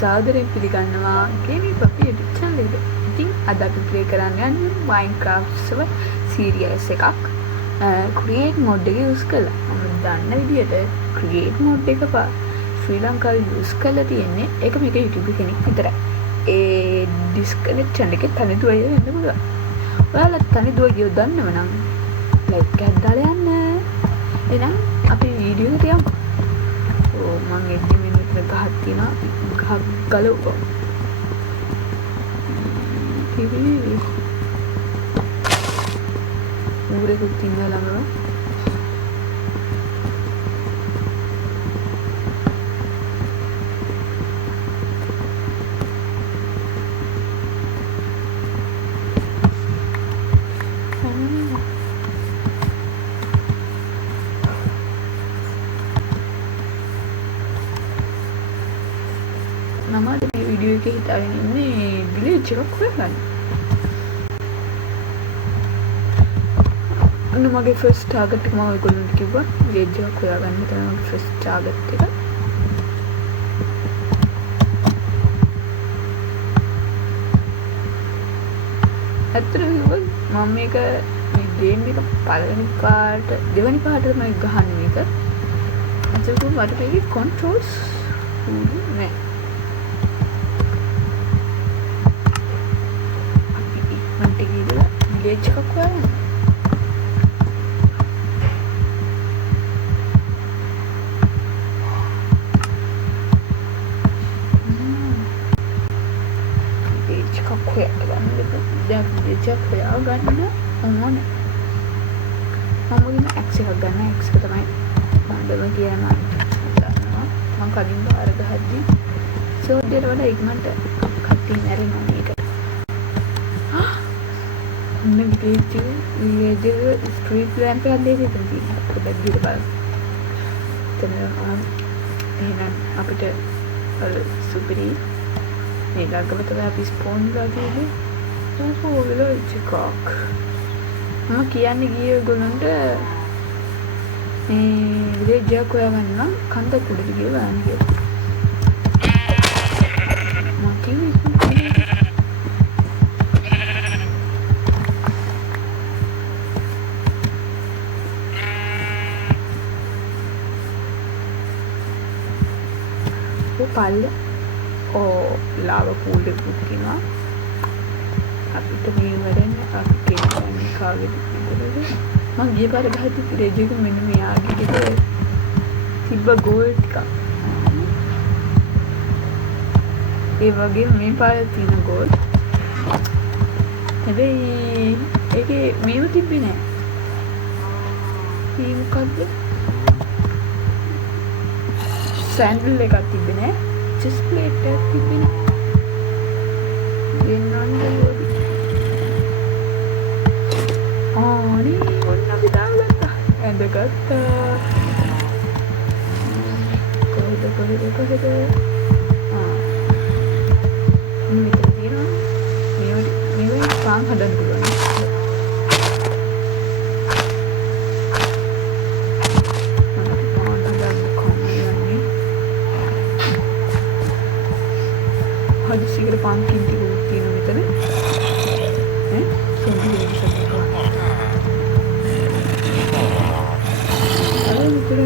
සාදරයෙන් පිළිගන්නවා gaming පපි YouTube channel එකට. ඉතින් අද අපි ප්ලේ කරන්න යන්නේ Minecraft server series එකක්. create mode එක use කරලා. මම දන්න විදිහට create mode එක ශ්‍රී ලංකාවේ use කරලා තියෙන්නේ ඒක මේක YouTube කෙනෙක් විතරයි. ඒ disconnection එකේ තනිදුව අය වෙන්න පුළුවන්. ඔයාලා තනිදුව ගියොත් දන්නවනම් like එකක් දාලා යන්න. එහෙනම් අපි වීඩියෝ එකට යමු. මම එද්දි මිනිත්තු ගහක් තියෙනවා ගහක් ගලවපුවා ඉතින් ඌරෙකුත් ඉන්නවා ළඟම මම අද මේ වීඩියෝ එකේ හිතාගෙන ඉන්නේ විලේජ් එකක් හොයගන්න. අන්න මගේ ෆස්ට් ටාගට් එක මම ඔයගොල්ලන්ට කිව්වා විලේජ් එකක් හොයාගන්න තමයි මගේ ෆස්ට් ටාගට් එක. ඇත්තටම කිව්වොත් මම මේක මේ ගේම් එක පළවෙනි පාර්ට් දෙවෙනි පාර්ට් තමයි ගහන්නේ මේක. ඇත්තටම මට මේකේ කන්ට්‍රෝල්ස් නෑ. විලේජ් එකක් හොයන්න. විලේජ් එකක් හොයාගන්න දැන් විලේජ් එකක් හොයාගන්න ඕනේ. මම මුලින්ම X එකක් ගන්න. X එක තමයි මම කියනවා. මම කලින් බාර ගහද්දි සෝඩේට වඩා ඉක්මනට කටින් ඇරෙනවා මේක. විලේජ් ස්ට්‍රීට් ලැම්ප් එකක් දෙන්න තියෙනවා. පොඩ්ඩක් ගිහලා බලන්න. එහෙනම් අපිට සුපිරි මේ ළඟම තමයි අපි ස්පෝන් ගාලා තියෙන්නේ. ඕකෝ විලේජ් එකක්. මම කියන්නේ ගියේ ඔයගොල්ලන්ට මේ විලේජ් එකක් හොයාගන්න නම් කන්ද කුඩට ගිහලා බලන්න කියලා. මම කිව්වේ පල්ල ලාව පූල් එකක් තියෙනවා. අපිට මේ වරෙන් අපි කියන්නේ කාගෙද කියලා. මම ගිය පාර ගහද්දි විලේජ් එක මෙන්න මෙයාගේ ගෙදර තිබ්බ ගෝල් ටික. ඒ වගේ මේ පාරේ තියෙන ගෝල්. හැබැයි ඒකේ මේව තිබ්බේ නෑ. මේ මොකද්ද? සෑන්ඩල් එකක් තිබ්බේ නෑ. චෙස් ප්ලේට් එකක් තිබ්බේ නෑ. දෙන්නන්නේ ආනේ ඔන්න අපි දාගත්තා. ඇඳගත්තා. කොහෙද මෙතන තියෙනවා. මේවා පාන් හදන්න පුළුවන්. හදිසියකට පම්කින් ටිකක් තියෙනවා මෙතන. සොම්බි එකක්. අර මෙතන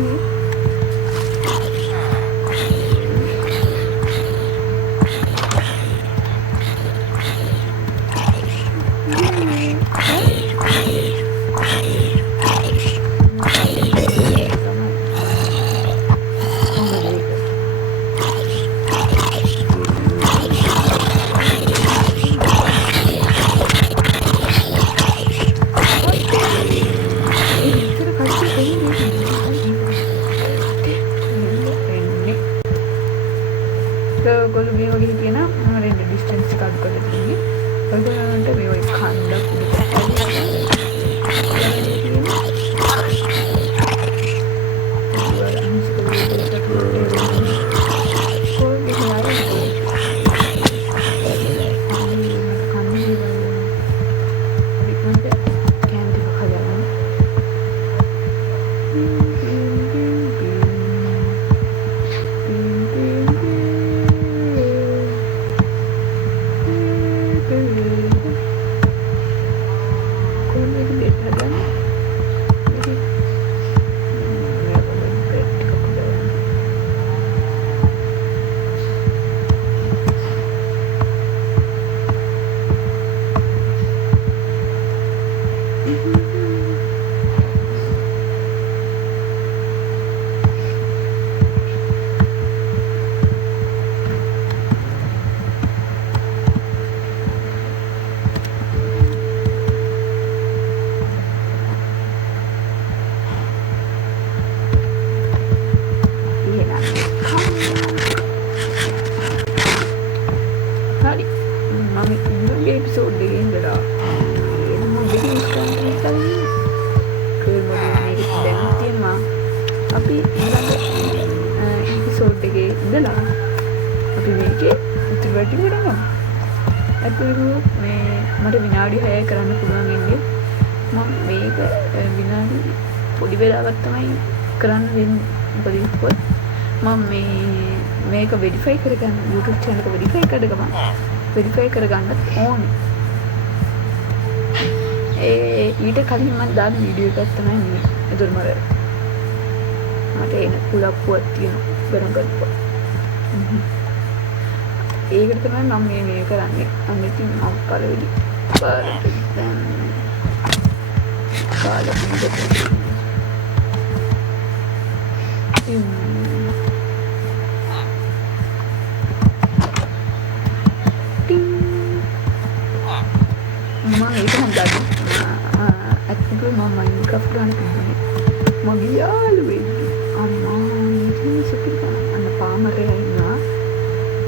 ඔයගොල්ලෝ මේ වගේ කියන මම රෙන්ඩ ඩිස්ටන්ස් එකක් කරලා තියෙන්නේ. ඔයගොල්ලන්ට මේ වගේ කන්දක් ඉතුරු වැඩි කරනවා. ඇතුළු මේ මට විනාඩි 6 කරන්න පුළුවන් ඉන්නේ. මම මේක විනාඩි පොඩි වෙලාවක් තමයි කරන්න වෙන්නේ. මොකද ඉතින් මම මේක වෙරිෆයි කරගන්න YouTube channel එක වෙරිෆයි කරගමු. වෙරිෆයි කරගන්නත් ඕනේ. ඊට කලින් මම දාන වීඩියෝ එකක් තමයි මේ. ඒතරම මට එන කුලප්පුවක් තියෙනවා ගරම් කරපුවා. ඒකට තමයි මම මේ කරන්නේ. අන්න ඉතින් මම පළවෙනි පාරට දැන් කාලා පිටට මම ඒක හම්බුනේ. ඇත්තටම මම මයින්ක්‍රාෆ්ට් ගන්න කිව්වේ. මගේ යාළුවෙක් අම්මා ඉතින් සුපිරි ගන්න අන්න පාමරේ ඉන්නවා.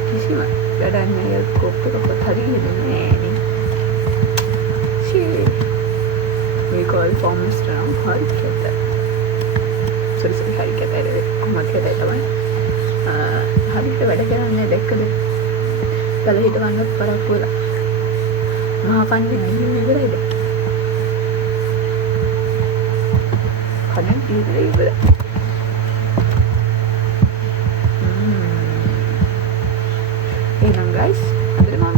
කිසිම වැඩක් නැහැ. කොප්ප හරියන්නේ නැහැ නේ. we call farmers now hari kata sorry hari kata ada komat kata තමයි හරියට වැඩ කරන්නේ දැක්කද කල හිටවන්නත් පරක්කු වෙලා මහා පන්දි ගිහින් ඉවරයිද කලින් ඉවරයි එහෙනම් guys අද මම